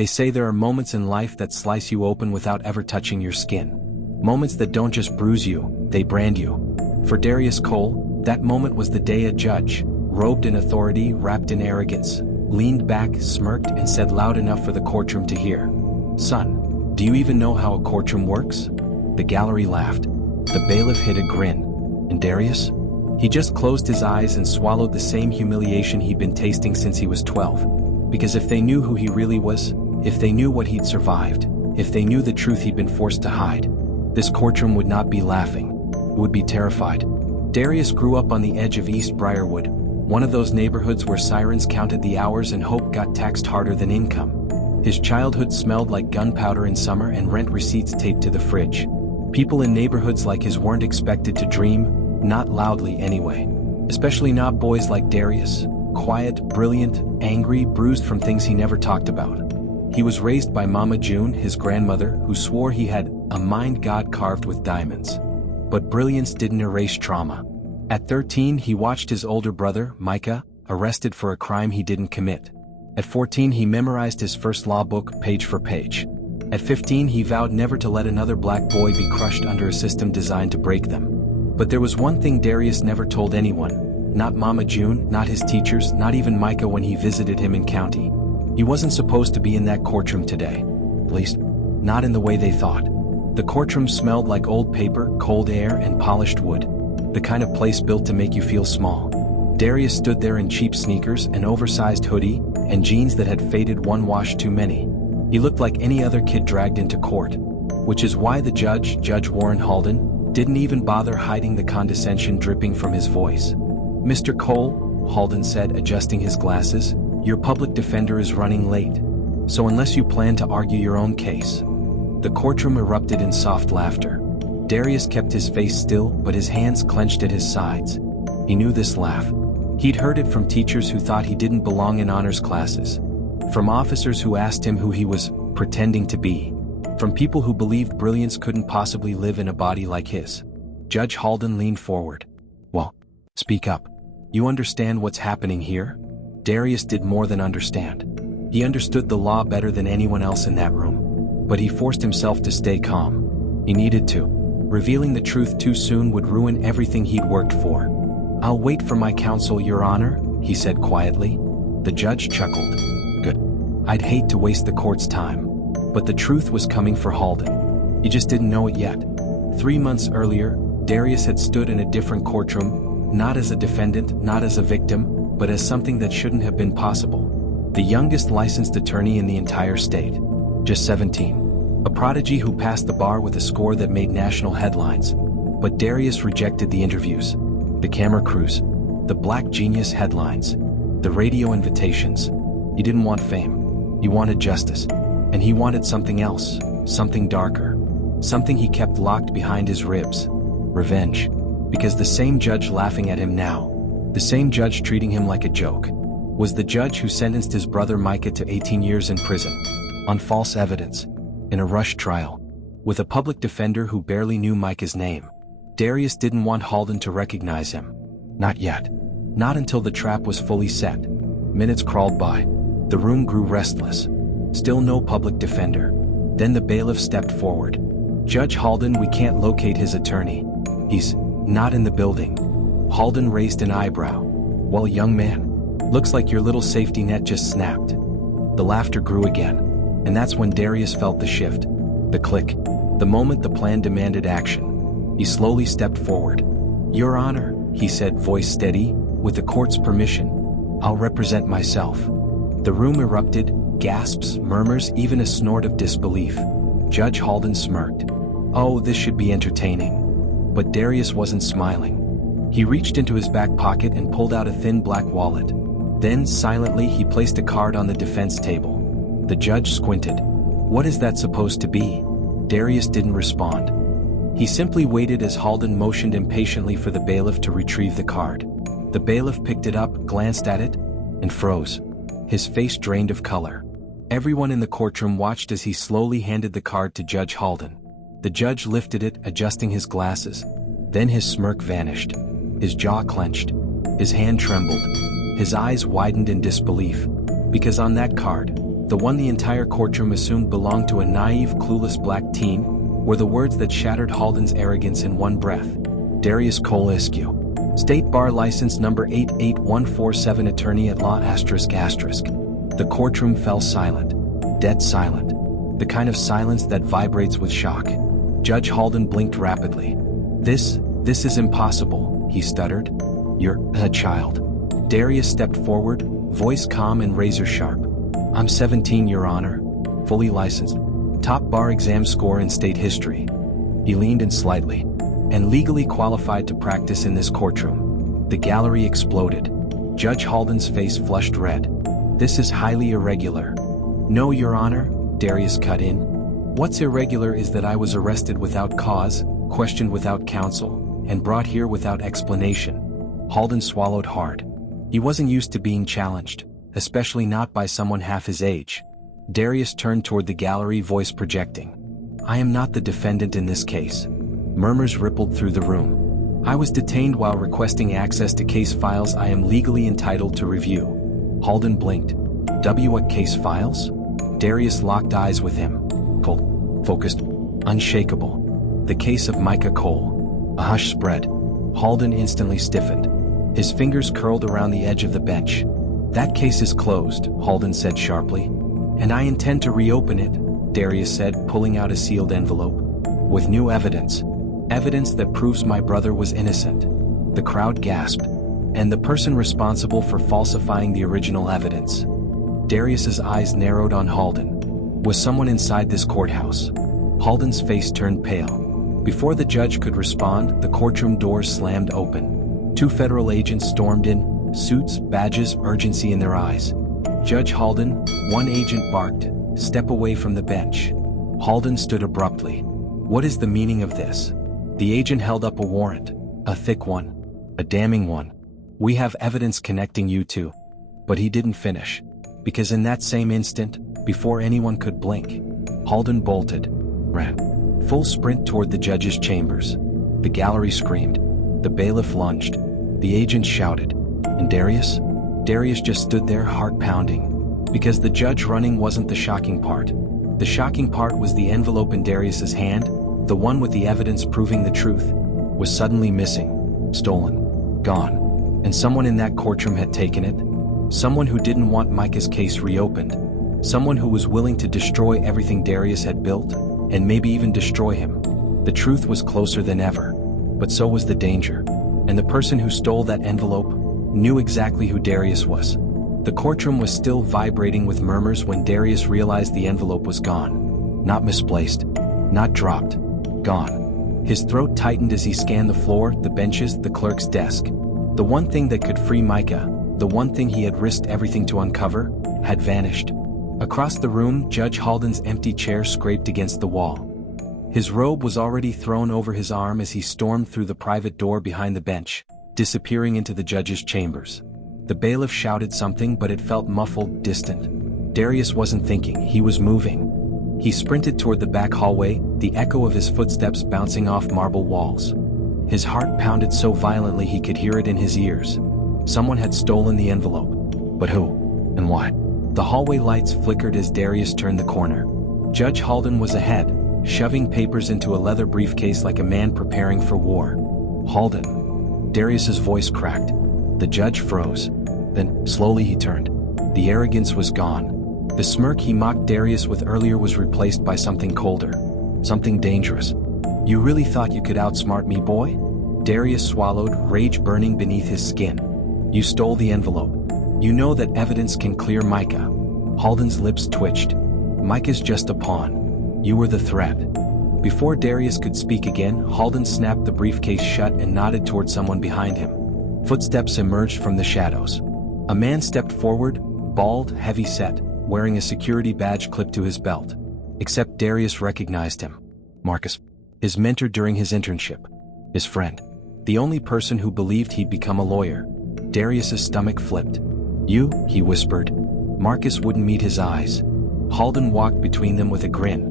They say there are moments in life that slice you open without ever touching your skin. Moments that don't just bruise you, they brand you. For Darius Cole, that moment was the day a judge, robed in authority, wrapped in arrogance, leaned back, smirked, and said loud enough for the courtroom to hear, "Son, do you even know how a courtroom works?" The gallery laughed. The bailiff hid a grin. And Darius? He just closed his eyes and swallowed the same humiliation he'd been tasting since he was 12. Because if they knew who he really was, if they knew what he'd survived, if they knew the truth he'd been forced to hide, this courtroom would not be laughing. It would be terrified. Darius grew up on the edge of East Briarwood, one of those neighborhoods where sirens counted the hours and hope got taxed harder than income. His childhood smelled like gunpowder in summer and rent receipts taped to the fridge. People in neighborhoods like his weren't expected to dream, not loudly anyway. Especially not boys like Darius, quiet, brilliant, angry, bruised from things he never talked about. He was raised by Mama June, his grandmother, who swore he had a mind God carved with diamonds. But brilliance didn't erase trauma. At 13, he watched his older brother, Micah, arrested for a crime he didn't commit. At 14, he memorized his first law book, page for page. At 15, he vowed never to let another black boy be crushed under a system designed to break them. But there was one thing Darius never told anyone, not Mama June, not his teachers, not even Micah when he visited him in county. He wasn't supposed to be in that courtroom today. At least, not in the way they thought. The courtroom smelled like old paper, cold air, and polished wood. The kind of place built to make you feel small. Darius stood there in cheap sneakers, an oversized hoodie, and jeans that had faded one wash too many. He looked like any other kid dragged into court. Which is why the judge, Judge Warren Halden, didn't even bother hiding the condescension dripping from his voice. "Mr. Cole," Halden said, adjusting his glasses, "your public defender is running late. So unless you plan to argue your own case." The courtroom erupted in soft laughter. Darius kept his face still, but his hands clenched at his sides. He knew this laugh. He'd heard it from teachers who thought he didn't belong in honors classes. From officers who asked him who he was pretending to be. From people who believed brilliance couldn't possibly live in a body like his. Judge Halden leaned forward. "Well, speak up. You understand what's happening here?" Darius did more than understand. He understood the law better than anyone else in that room. But he forced himself to stay calm. He needed to. Revealing the truth too soon would ruin everything he'd worked for. "I'll wait for my counsel, Your Honor," he said quietly. The judge chuckled. "Good. I'd hate to waste the court's time." But the truth was coming for Halden. He just didn't know it yet. 3 months earlier, Darius had stood in a different courtroom, not as a defendant, not as a victim, but as something that shouldn't have been possible. The youngest licensed attorney in the entire state. Just 17. A prodigy who passed the bar with a score that made national headlines. But Darius rejected the interviews, the camera crews, the black genius headlines, the radio invitations. He didn't want fame. He wanted justice. And he wanted something else, something darker. Something he kept locked behind his ribs. Revenge. Because the same judge laughing at him now, the same judge treating him like a joke, was the judge who sentenced his brother Micah to 18 years in prison. On false evidence. In a rushed trial. With a public defender who barely knew Micah's name. Darius didn't want Halden to recognize him. Not yet. Not until the trap was fully set. Minutes crawled by. The room grew restless. Still no public defender. Then the bailiff stepped forward. "Judge Halden, we can't locate his attorney. He's not in the building." Halden raised an eyebrow. "Well, young man, looks like your little safety net just snapped." The laughter grew again. And that's when Darius felt the shift. The click. The moment the plan demanded action. He slowly stepped forward. "Your Honor," he said, voice steady, "with the court's permission, I'll represent myself." The room erupted. Gasps, murmurs, even a snort of disbelief. Judge Halden smirked. "Oh, this should be entertaining." But Darius wasn't smiling. He reached into his back pocket and pulled out a thin black wallet. Then, silently, he placed a card on the defense table. The judge squinted. "What is that supposed to be?" Darius didn't respond. He simply waited as Halden motioned impatiently for the bailiff to retrieve the card. The bailiff picked it up, glanced at it, and froze. His face drained of color. Everyone in the courtroom watched as he slowly handed the card to Judge Halden. The judge lifted it, adjusting his glasses. Then his smirk vanished. His jaw clenched. His hand trembled. His eyes widened in disbelief. Because on that card, the one the entire courtroom assumed belonged to a naive, clueless black teen, were the words that shattered Halden's arrogance in one breath. Darius Cole Eskew. State Bar License Number 88147 Attorney at Law ****. The courtroom fell silent. Dead silent. The kind of silence that vibrates with shock. Judge Halden blinked rapidly. This is impossible," he stuttered. "You're a child." Darius stepped forward, voice calm and razor-sharp. "I'm 17, Your Honor. Fully licensed. Top bar exam score in state history." He leaned in slightly. "And legally qualified to practice in this courtroom." The gallery exploded. Judge Halden's face flushed red. "This is highly irregular." "No, Your Honor," Darius cut in. "What's irregular is that I was arrested without cause, questioned without counsel, and brought here without explanation." Halden swallowed hard. He wasn't used to being challenged, especially not by someone half his age. Darius turned toward the gallery, voice projecting. "I am not the defendant in this case." Murmurs rippled through the room. "I was detained while requesting access to case files I am legally entitled to review." Halden blinked. What case files?" Darius locked eyes with him. Cold, focused, unshakable. "The case of Micah Cole." A hush spread. Halden instantly stiffened. His fingers curled around the edge of the bench. "That case is closed," Halden said sharply. "And I intend to reopen it," Darius said, pulling out a sealed envelope. "With new evidence. Evidence that proves my brother was innocent." The crowd gasped. "And the person responsible for falsifying the original evidence?" Darius's eyes narrowed on Halden. Was someone inside this courthouse? Halden's face turned pale. Before the judge could respond, the courtroom doors slammed open. 2 federal agents stormed in, suits, badges, urgency in their eyes. "Judge Halden," one agent barked, "step away from the bench." Halden stood abruptly. "What is the meaning of this?" The agent held up a warrant. A thick one. A damning one. "We have evidence connecting you two." But he didn't finish. Because in that same instant, before anyone could blink, Halden bolted. Ran. Full sprint toward the judge's chambers. The gallery screamed. The bailiff lunged. The agent shouted. And Darius? Darius just stood there, heart pounding. Because the judge running wasn't the shocking part. The shocking part was the envelope in Darius's hand, the one with the evidence proving the truth, was suddenly missing. Stolen. Gone. And someone in that courtroom had taken it. Someone who didn't want Micah's case reopened. Someone who was willing to destroy everything Darius had built, and maybe even destroy him. The truth was closer than ever. But so was the danger. And the person who stole that envelope knew exactly who Darius was. The courtroom was still vibrating with murmurs when Darius realized the envelope was gone. Not misplaced. Not dropped. Gone. His throat tightened as he scanned the floor, the benches, the clerk's desk. The one thing that could free Micah, the one thing he had risked everything to uncover, had vanished. Across the room, Judge Halden's empty chair scraped against the wall. His robe was already thrown over his arm as he stormed through the private door behind the bench, disappearing into the judge's chambers. The bailiff shouted something, but it felt muffled, distant. Darius wasn't thinking, he was moving. He sprinted toward the back hallway, the echo of his footsteps bouncing off marble walls. His heart pounded so violently he could hear it in his ears. Someone had stolen the envelope. But who? And why? The hallway lights flickered as Darius turned the corner. Judge Halden was ahead, shoving papers into a leather briefcase like a man preparing for war. "Halden." Darius's voice cracked. The judge froze. Then, slowly he turned. The arrogance was gone. The smirk he mocked Darius with earlier was replaced by something colder. Something dangerous. "You really thought you could outsmart me, boy?" Darius swallowed, rage burning beneath his skin. "You stole the envelope. You know that evidence can clear Micah." Halden's lips twitched. "Micah's just a pawn. You were the threat." Before Darius could speak again, Halden snapped the briefcase shut and nodded toward someone behind him. Footsteps emerged from the shadows. A man stepped forward, bald, heavy-set, wearing a security badge clipped to his belt. Except Darius recognized him. Marcus. His mentor during his internship. His friend. The only person who believed he'd become a lawyer. Darius's stomach flipped. "You," he whispered. Marcus wouldn't meet his eyes. Halden walked between them with a grin.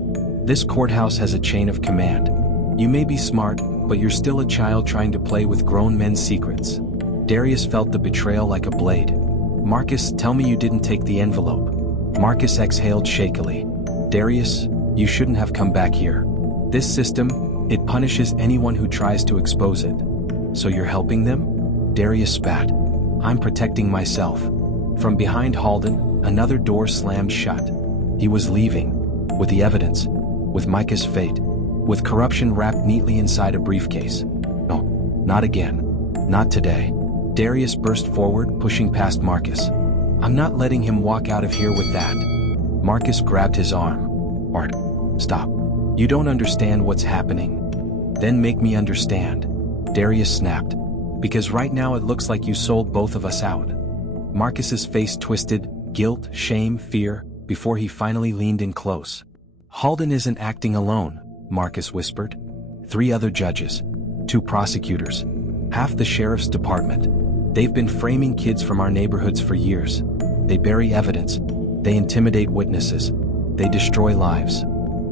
"This courthouse has a chain of command. You may be smart, but you're still a child trying to play with grown men's secrets." Darius felt the betrayal like a blade. "Marcus, tell me you didn't take the envelope." Marcus exhaled shakily. Darius, you shouldn't have come back here. This system, it punishes anyone who tries to expose it. So you're helping them? Darius spat. I'm protecting myself. From behind Halden, another door slammed shut. He was leaving. With the evidence. With Micah's fate. With corruption wrapped neatly inside a briefcase. No, not again. Not today. Darius burst forward, pushing past Marcus. I'm not letting him walk out of here with that. Marcus grabbed his arm. Art, stop. You don't understand what's happening. Then make me understand. Darius snapped. Because right now it looks like you sold both of us out. Marcus's face twisted, guilt, shame, fear, before he finally leaned in close. Halden isn't acting alone, Marcus whispered. 3 other judges. 2 prosecutors. Half the sheriff's department. They've been framing kids from our neighborhoods for years. They bury evidence. They intimidate witnesses. They destroy lives.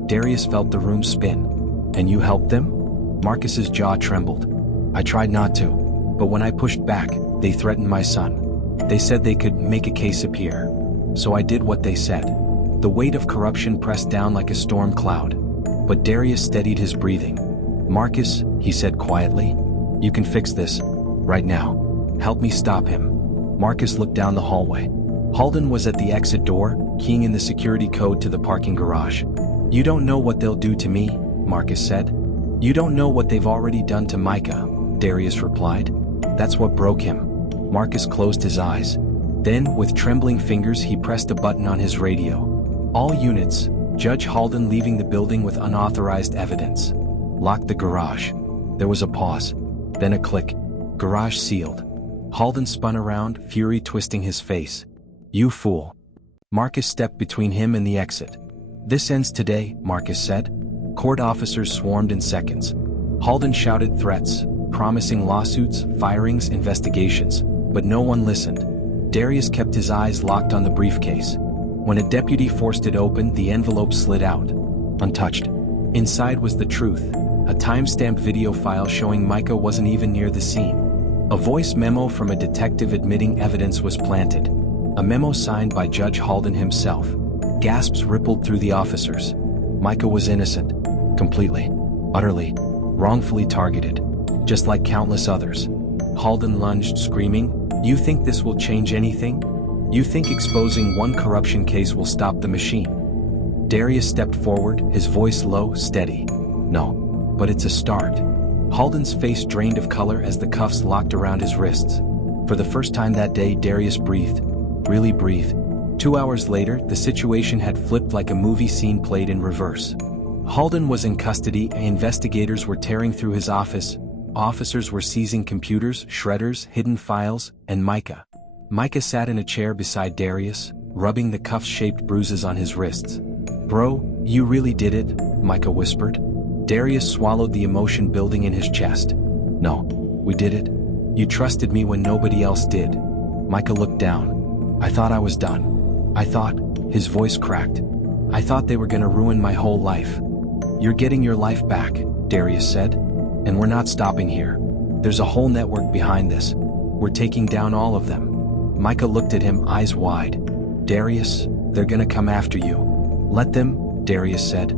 Darius felt the room spin. And you helped them? Marcus's jaw trembled. I tried not to. But when I pushed back, they threatened my son. They said they could make a case appear. So I did what they said. The weight of corruption pressed down like a storm cloud. But Darius steadied his breathing. Marcus, he said quietly, you can fix this. Right now. Help me stop him. Marcus looked down the hallway. Halden was at the exit door, keying in the security code to the parking garage. You don't know what they'll do to me, Marcus said. You don't know what they've already done to Micah, Darius replied. That's what broke him. Marcus closed his eyes. Then, with trembling fingers, he pressed a button on his radio. All units, Judge Halden leaving the building with unauthorized evidence. Lock the garage. There was a pause. Then a click. Garage sealed. Halden spun around, fury twisting his face. You fool. Marcus stepped between him and the exit. This ends today, Marcus said. Court officers swarmed in seconds. Halden shouted threats, promising lawsuits, firings, investigations, but no one listened. Darius kept his eyes locked on the briefcase. When a deputy forced it open, the envelope slid out, untouched. Inside was the truth, a time-stamped video file showing Micah wasn't even near the scene. A voice memo from a detective admitting evidence was planted. A memo signed by Judge Halden himself. Gasps rippled through the officers. Micah was innocent. Completely. Utterly. Wrongfully targeted. Just like countless others. Halden lunged, screaming, You think this will change anything? You think exposing one corruption case will stop the machine? Darius stepped forward, his voice low, steady. No. But it's a start. Halden's face drained of color as the cuffs locked around his wrists. For the first time that day, Darius breathed. Really breathed. 2 hours later, the situation had flipped like a movie scene played in reverse. Halden was in custody, and investigators were tearing through his office. Officers were seizing computers, shredders, hidden files, and Micah. Micah sat in a chair beside Darius, rubbing the cuff-shaped bruises on his wrists. Bro, you really did it, Micah whispered. Darius swallowed the emotion building in his chest. No, we did it. You trusted me when nobody else did. Micah looked down. I thought I was done. I thought, his voice cracked. I thought they were gonna ruin my whole life. You're getting your life back, Darius said. And we're not stopping here. There's a whole network behind this. We're taking down all of them. Micah looked at him, eyes wide. Darius, they're gonna come after you. Let them, Darius said.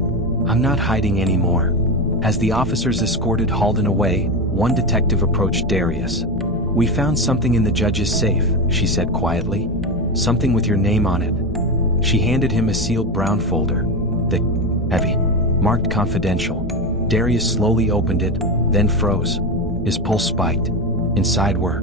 I'm not hiding anymore. As the officers escorted Halden away, one detective approached Darius. We found something in the judge's safe, she said quietly. Something with your name on it. She handed him a sealed brown folder. Thick, heavy, marked confidential. Darius slowly opened it, then froze. His pulse spiked. Inside were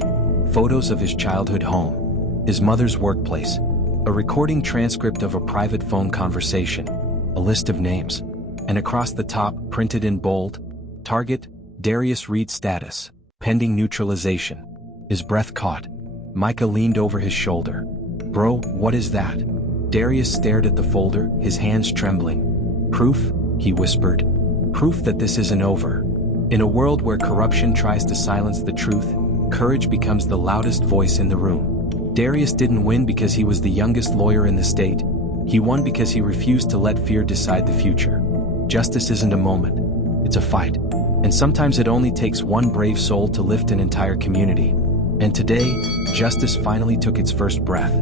photos of his childhood home, his mother's workplace, a recording transcript of a private phone conversation, a list of names, and across the top, printed in bold, Target, Darius Reed status, pending neutralization. His breath caught. Micah leaned over his shoulder. Bro, what is that? Darius stared at the folder, his hands trembling. Proof, he whispered. Proof that this isn't over. In a world where corruption tries to silence the truth, courage becomes the loudest voice in the room. Darius didn't win because he was the youngest lawyer in the state. He won because he refused to let fear decide the future. Justice isn't a moment. It's a fight. And sometimes it only takes one brave soul to lift an entire community. And today, justice finally took its first breath.